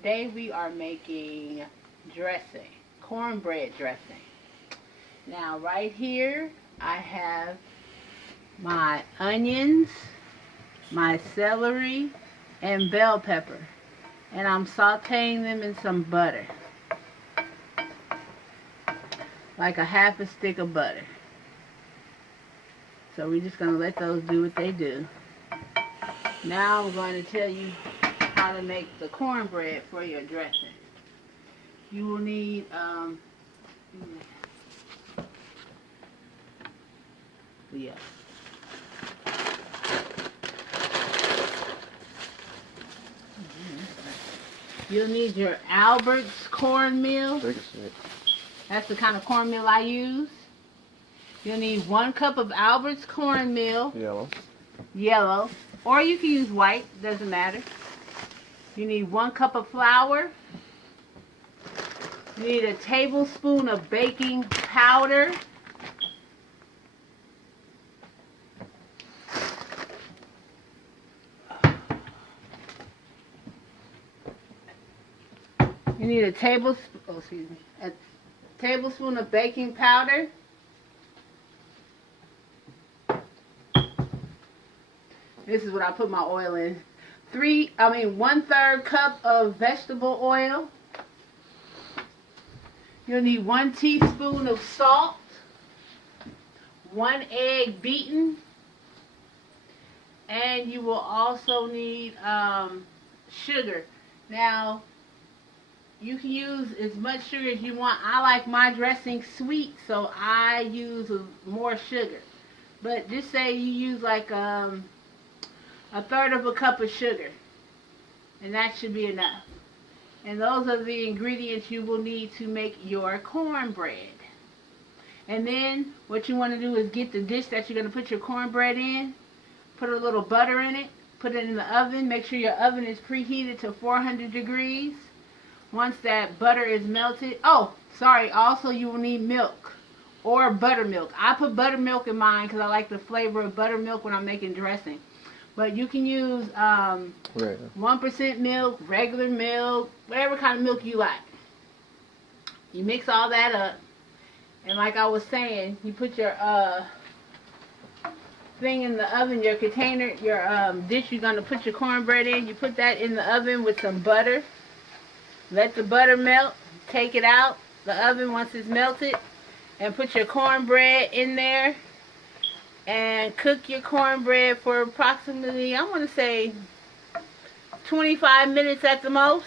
today we are making dressing, cornbread dressing. Now right here I have my onions, my celery, and bell pepper. And I'm sauteing them in some butter. Like a half a stick of butter. So we're just going to let those do what they do. Now I'm going to tell you how to make the cornbread for your dressing. You will need you'll need your Albert's cornmeal. That's the kind of cornmeal I use. You'll need 1 cup of Albert's cornmeal. Yellow. Or you can use white, doesn't matter. You need 1 cup of flour. You need a tablespoon of baking powder. You need a tablespoon of baking powder. This is what I put my oil in. 1/3 cup of vegetable oil. You'll need 1 teaspoon of salt. 1 egg beaten. And you will also need sugar. Now, you can use as much sugar as you want. I like my dressing sweet, so I use more sugar. But just say you use like 1/3 cup of sugar, and that should be enough. And those are the ingredients you will need to make your cornbread. And then what you want to do is get the dish that you're going to put your cornbread in, put a little butter in it, put it in the oven. Make sure your oven is preheated to 400 degrees. Once that butter is melted, also you will need milk or buttermilk. I put buttermilk in mine because I like the flavor of buttermilk when I'm making dressing. But you can use 1% milk, regular milk, whatever kind of milk you like. You mix all that up, and like I was saying, you put your thing in the oven, your container, your dish you're going to put your cornbread in. You put that in the oven with some butter. Let the butter melt. Take it out the oven once it's melted, and put your cornbread in there. And cook your cornbread for approximately, I want to say, 25 minutes at the most.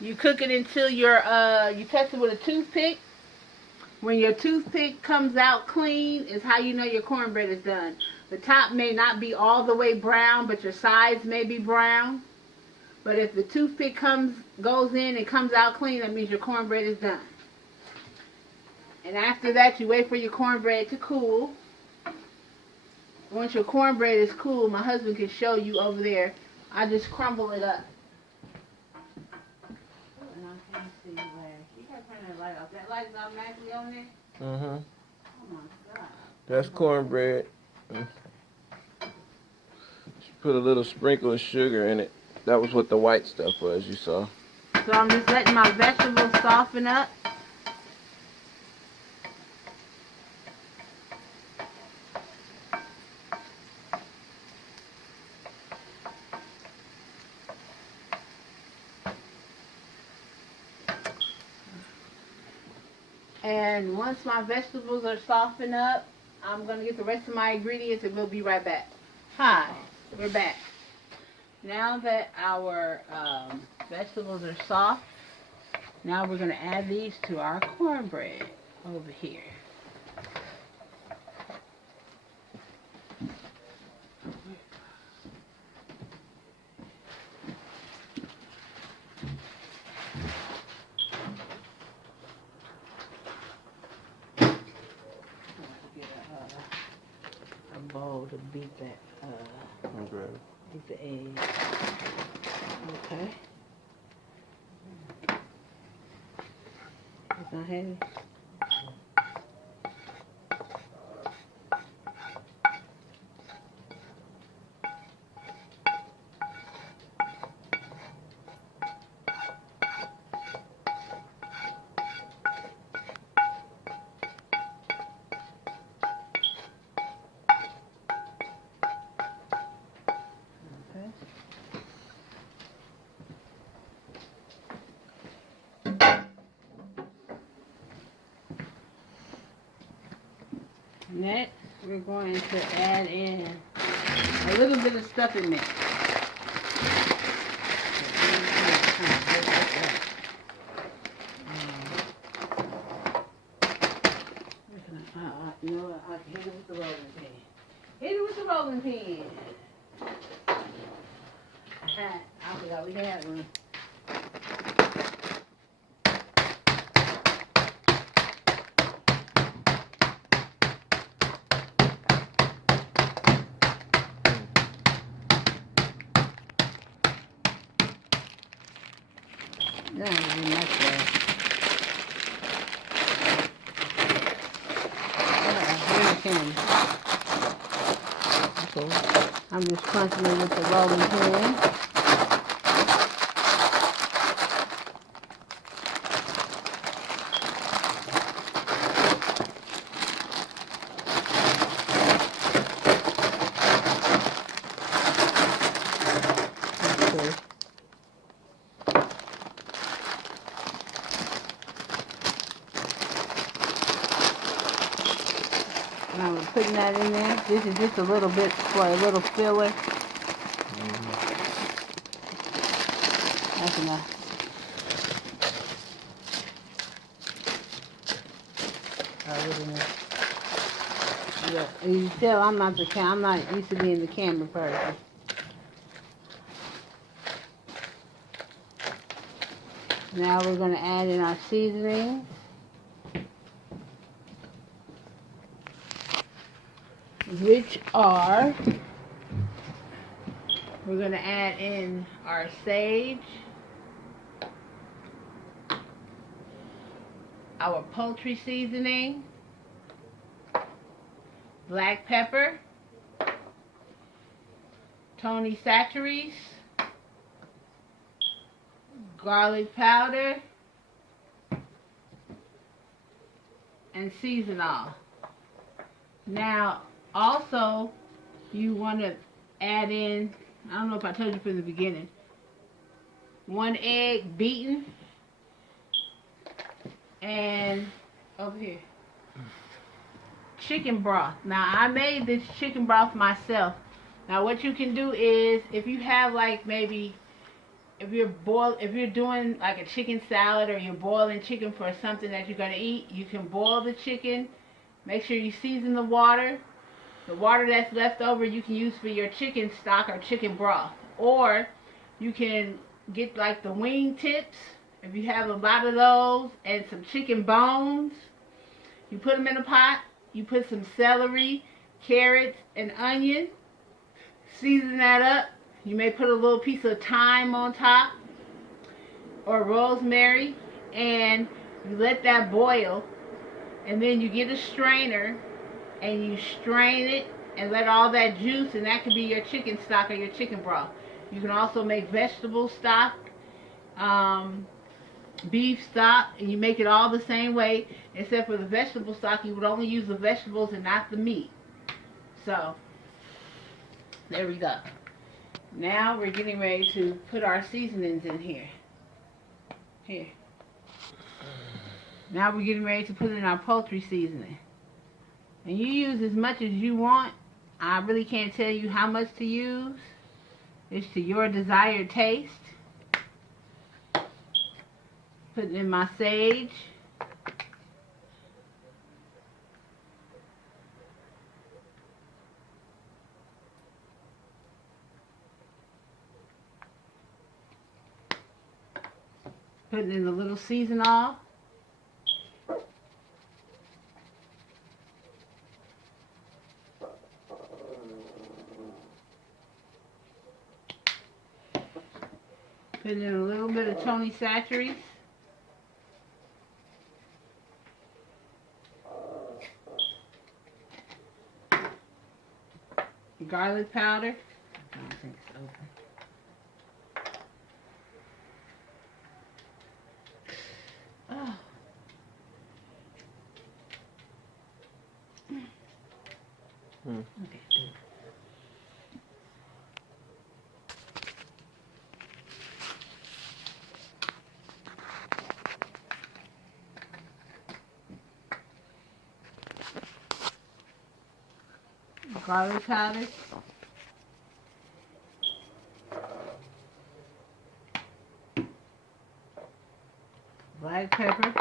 You cook it until you test it with a toothpick. When your toothpick comes out clean is how you know your cornbread is done. The top may not be all the way brown, but your sides may be brown. But if the toothpick goes in and comes out clean, that means your cornbread is done. And after that, you wait for your cornbread to cool. Once your cornbread is cool, my husband can show you over there. I just crumble it up. And I can't see where. You gotta turn that light off. That light is automatically on there? Mm-hmm. Oh my God. That's cornbread. Just put a little sprinkle of sugar in it. That was what the white stuff was, you saw. So I'm just letting my vegetables soften up. And once my vegetables are softened up, I'm going to get the rest of my ingredients and we'll be right back. Hi, we're back. Now that our vegetables are soft, now we're going to add these to our cornbread over here. Bowl to beat that beat the egg. Okay. It's not heavy. Next, we're going to add in a little bit of stuffing mix. You know what? I can hit it with the rolling pin. Hit it with the rolling pin. I forgot we had one. That was really much better. Here's the camera. Okay. I'm just crunching it with the rolling pin. Okay. And I'm putting that in there. This is just a little bit for a little filler. That's enough. Yeah, you tell I'm not I'm not used to being the camera person. Now we're going to add in our seasoning. Which are, we're going to add in our sage, our poultry seasoning, black pepper, Tony Chachere's, garlic powder, and seasonal. Now, also, you want to add in, I don't know if I told you from the beginning, 1 egg beaten, and over here, chicken broth. Now, I made this chicken broth myself. Now, what you can do is, if you have like maybe, if you're doing like a chicken salad or you're boiling chicken for something that you're gonna eat, you can boil the chicken. Make sure you season the water. The water that's left over you can use for your chicken stock or chicken broth. Or you can get like the wing tips, if you have a lot of those, and some chicken bones. You put them in a pot. You put some celery, carrots, and onion. Season that up. You may put a little piece of thyme on top or rosemary, and you let that boil, and then you get a strainer and you strain it and let all that juice, and that could be your chicken stock or your chicken broth. You can also make vegetable stock, beef stock, and you make it all the same way, except for the vegetable stock you would only use the vegetables and not the meat. So there we go. Now we're getting ready to put our seasonings in here. Here. Now we're getting ready to put in our poultry seasoning. And you use as much as you want. I really can't tell you how much to use. It's to your desired taste. Putting in my sage. Putting in a little seasonal. Putting in a little bit of Tony Chachere's. Garlic powder. I don't think it's open. Oh. Okay. garlic powder, black pepper,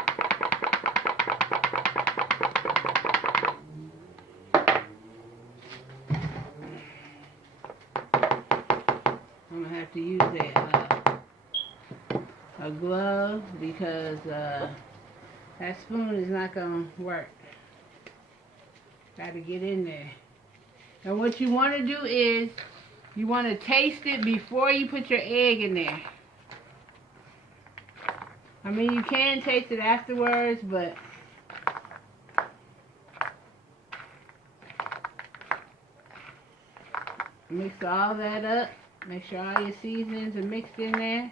I'm gonna have to use a glove because that spoon is not gonna work. Got to get in there. And what you want to do is you want to taste it before you put your egg in there. I mean, you can taste it afterwards, but mix all that up. Make sure all your seasonings are mixed in there.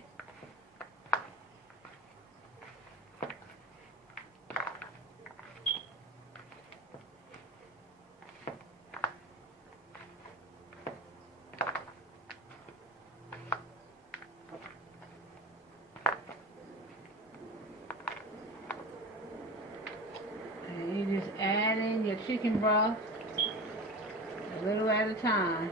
And you just add in your chicken broth a little at a time.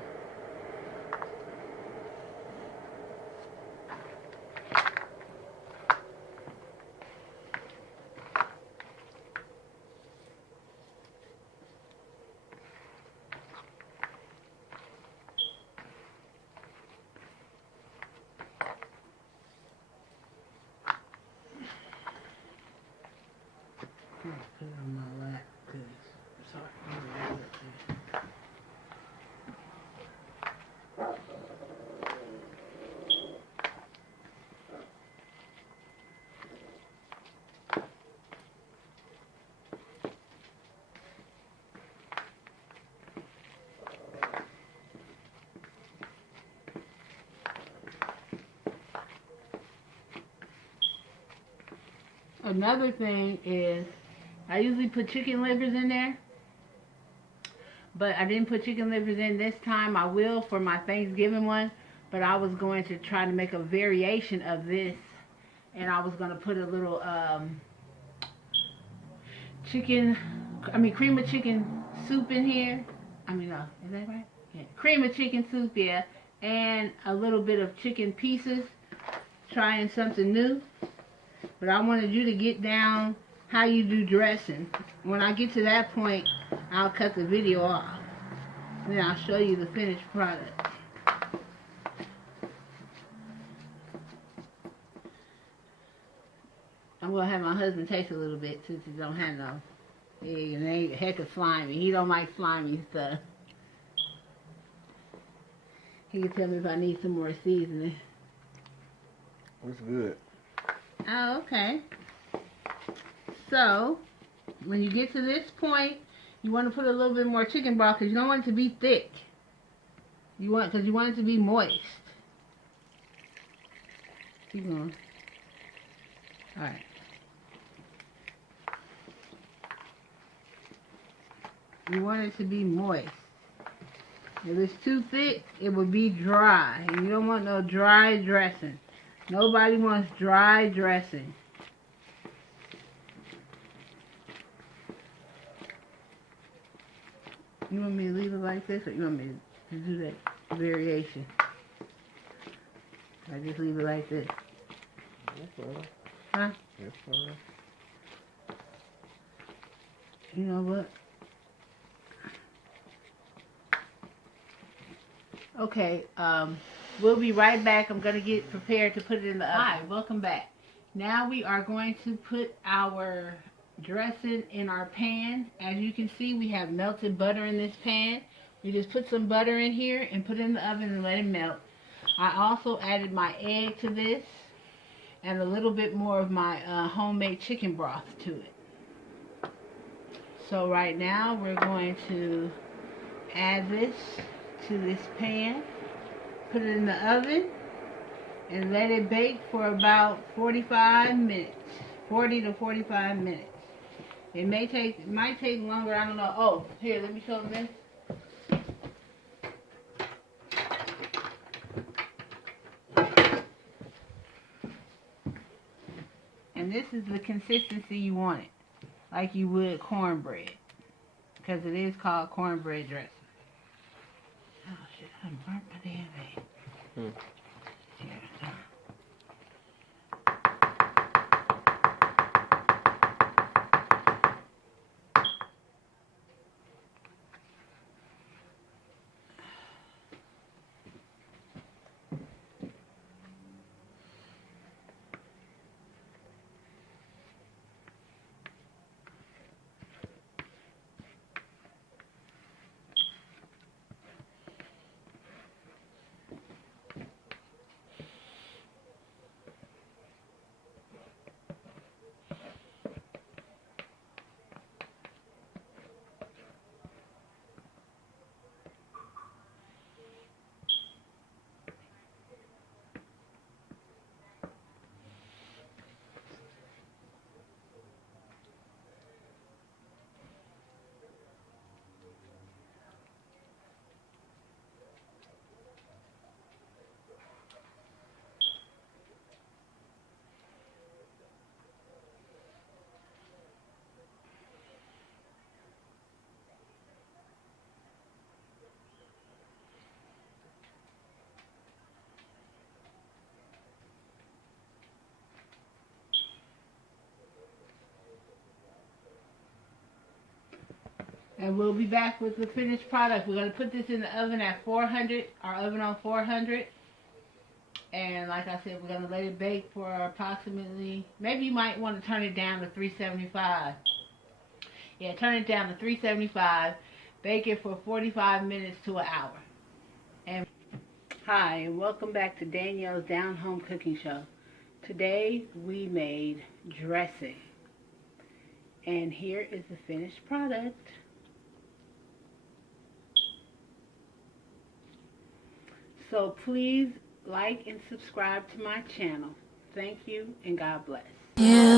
Put it on my lap because it's hard for me to do it. Another thing is I usually put chicken livers in there, but I didn't put chicken livers in this time. I will for my Thanksgiving one, but I was going to try to make a variation of this, and I was going to put a little cream of chicken soup in here. No, is that right? Yeah, cream of chicken soup, yeah, and a little bit of chicken pieces, trying something new. But I wanted you to get down how you do dressing. When I get to that point, I'll cut the video off. Then I'll show you the finished product. I'm going to have my husband taste a little bit since he don't have no egg and they heck of slimy. He don't like slimy stuff. He can tell me if I need some more seasoning. It's good. Oh, okay. So, when you get to this point, you want to put a little bit more chicken broth because you don't want it to be thick. Because you want it to be moist. Keep going. All right. You want it to be moist. If it's too thick, it will be dry. And you don't want no dry dressing. Nobody wants dry dressing. You want me to leave it like this, or you want me to do that variation? I just leave it like this. That's fine. Huh? That's fine. You know what? Okay, we'll be right back. I'm going to get prepared to put it in the oven. Hi, welcome back. Now we are going to put our dressing in our pan. As you can see, we have melted butter in this pan. We just put some butter in here and put it in the oven and let it melt. I also added my egg to this and a little bit more of my homemade chicken broth to it. So right now we're going to add this to this pan, put it in the oven, and let it bake for about 45 minutes, 40 to 45 minutes. It might take longer, I don't know. Oh, here, let me show them this. And this is the consistency you want it, like you would cornbread, because it is called cornbread dressing. I burnt my damn egg. Yeah. And we'll be back with the finished product. We're going to put this in the oven at 400, our oven on 400. And like I said, we're going to let it bake for approximately, maybe you might want to turn it down to 375. Yeah, turn it down to 375. Bake it for 45 minutes to an hour. And hi, and welcome back to Danielle's Down Home Cooking Show. Today we made dressing. And here is the finished product. So please like and subscribe to my channel. Thank you and God bless. Yeah.